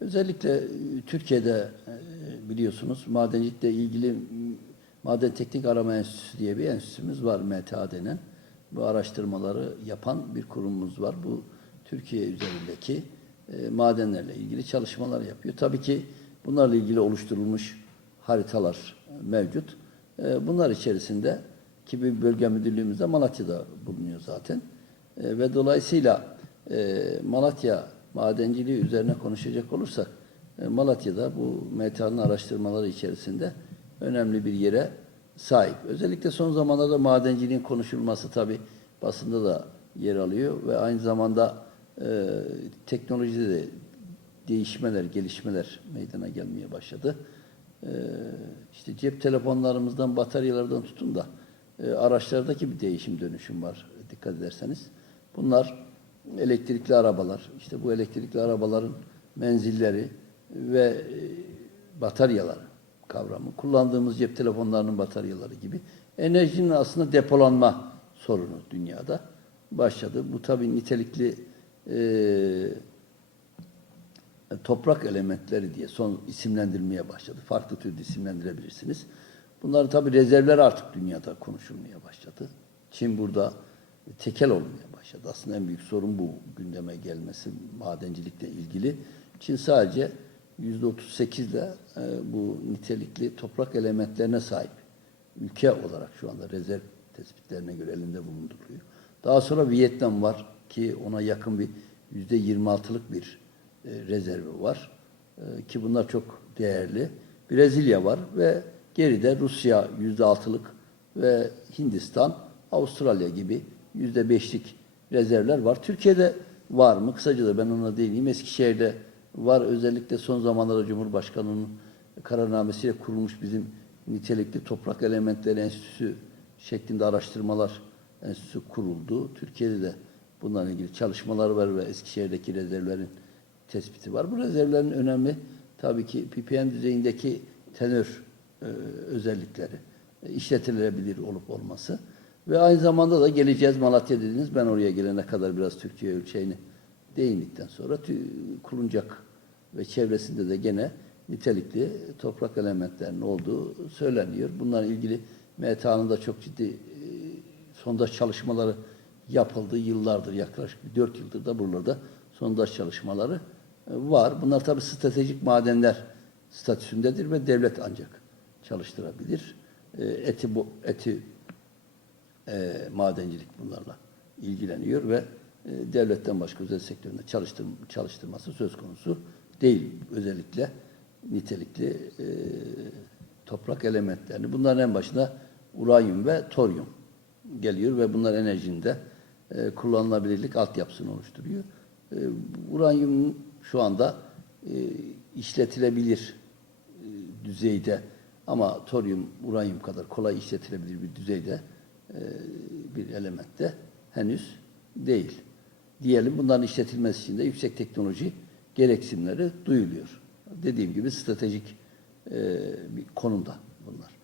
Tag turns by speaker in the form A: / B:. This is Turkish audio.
A: Özellikle e, Türkiye'de e, biliyorsunuz madencilikle ilgili Maden Teknik Arama Enstitüsü diye bir enstitümüz var MTA denen. Bu araştırmaları yapan bir kurumumuz var. Bu Türkiye üzerindeki e, madenlerle ilgili çalışmalar yapıyor. Tabii ki bunlarla ilgili oluşturulmuş haritalar mevcut. E, Bunlar içerisinde ki bir bölge müdürlüğümüz de Malatya'da bulunuyor zaten. E, Ve dolayısıyla e, Malatya madenciliği üzerine konuşacak olursak e, Malatya'da bu MTA'nın araştırmaları içerisinde önemli bir yere sahip. Özellikle son zamanlarda madenciliğin konuşulması tabi basında da yer alıyor ve aynı zamanda e, teknolojide de değişmeler, gelişmeler meydana gelmeye başladı. E, işte cep telefonlarımızdan, bataryalardan tutun da e, araçlardaki bir değişim dönüşüm var dikkat ederseniz. Bunlar elektrikli arabalar, işte bu elektrikli arabaların menzilleri ve e, bataryaları kavramı, kullandığımız cep telefonlarının bataryaları gibi enerjinin aslında depolanma sorunu dünyada başladı. Bu tabii nitelikli e, toprak elementleri diye son isimlendirmeye başladı. Farklı türde isimlendirebilirsiniz. Bunların tabii rezervler artık dünyada konuşulmaya başladı. Çin burada tekel olmaya başladı. Aslında en büyük sorun bu gündeme gelmesi madencilikle ilgili. Çin sadece %38 ile e, bu nitelikli toprak elementlerine sahip ülke olarak şu anda rezerv tespitlerine göre elinde bulunduruyor. Daha sonra Vietnam var ki ona yakın bir %26'lık bir e, rezervi var. E, ki bunlar çok değerli. Brezilya var ve geride Rusya %6'lık ve Hindistan, Avustralya gibi %5'lik rezervler var. Türkiye'de var mı? Kısaca da ben ona değineyim. Eskişehir'de var. Özellikle son zamanlarda Cumhurbaşkanı'nın kararnamesiyle kurulmuş bizim nitelikli toprak elementleri enstitüsü şeklinde araştırmalar enstitüsü kuruldu. Türkiye'de de bunlarla ilgili çalışmalar var ve Eskişehir'deki rezervlerin tespiti var. Bu rezervlerin önemli tabii ki ppm düzeyindeki tenör e, özellikleri, e, işletilebilir olup olması ve aynı zamanda da geleceğiz Malatya dediniz. Ben oraya gelene kadar biraz Türkiye ölçeğini değindikten sonra Kuluncak ve çevresinde de gene nitelikli toprak elementlerinin olduğu söyleniyor. Bunlarla ilgili MTA'nın da çok ciddi e, sondaj çalışmaları yapıldı yıllardır yaklaşık bir dört yıldır da buralarda sondaj çalışmaları e, var. Bunlar tabi stratejik madenler statüsündedir ve devlet ancak çalıştırabilir. E, Eti bu eti e, madencilik bunlarla ilgileniyor ve e, devletten başka özel sektöründe çalıştır, çalıştırması söz konusu değil. Özellikle nitelikli e, toprak elementlerini. Bunların en başında uranyum ve toryum geliyor ve bunlar enerjinin de e, kullanılabilirlik altyapısını oluşturuyor. E, uranyum şu anda e, işletilebilir e, düzeyde ama toryum, uranyum kadar kolay işletilebilir bir düzeyde bir elementte henüz değil. Diyelim bunların işletilmesi için de yüksek teknoloji gereksinimleri duyuluyor. Dediğim gibi stratejik e, bir konumda bunlar.